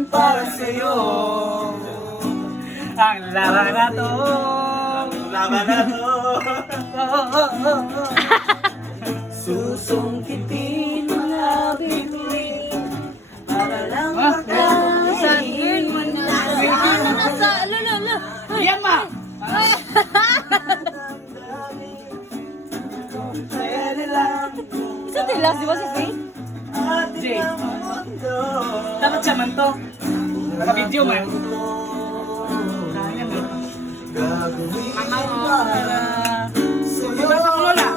akin para sa'yo. Ang laban na to. Laban na to. Susungkitin mga bituin para lang Sad girl mo na. Ano na sa, lalo. Yan ma! Isa tilas, di ba si Faye? Jay, dapat siya man to. Naka-video man. Diba sa kulo na?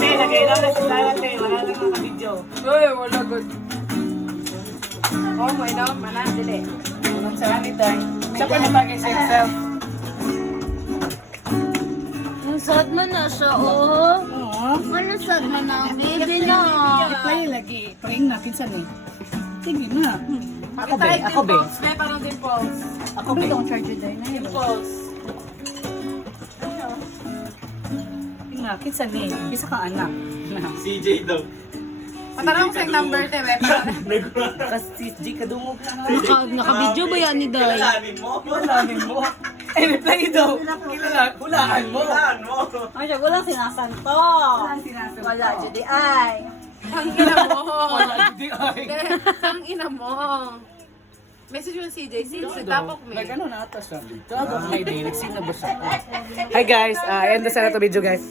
Te, lagay lang na sa dalat te. Wala lang naka-video. Uy, wala good. Oh, may daw, manan, dili. Anong sa ganito eh. Siya pa nabagay sa Excel. Ang sad man na siya, oh. Oo. Ano sad man na, baby na. I-play lagi. Playing natin sa ni. Sige na. Ako be, ako be. Parang dimples. Ako be. Itong charger din na yun. Dimples. Nga, kinsa ni. Isa kang anak. CJ daw. Patarang sa number, te, Kasi si G kadungog na nga. Naka-video ba yan ni Day? Kilalanin mo. Walahin mo. Eh, replay daw. Hulaan mo. Kilalaan mo. Ay, siya, walang sinasanto. Walang sinasabi. Wala, Judy, ay. Ang ina mo. Wala, di ay. Ang ina mo. Message mo si CJ, since nagtapok mo. Nag-ano na ata siya. Tawag ako may day. Nagsina ba siya? Hi guys, end na sana to video guys.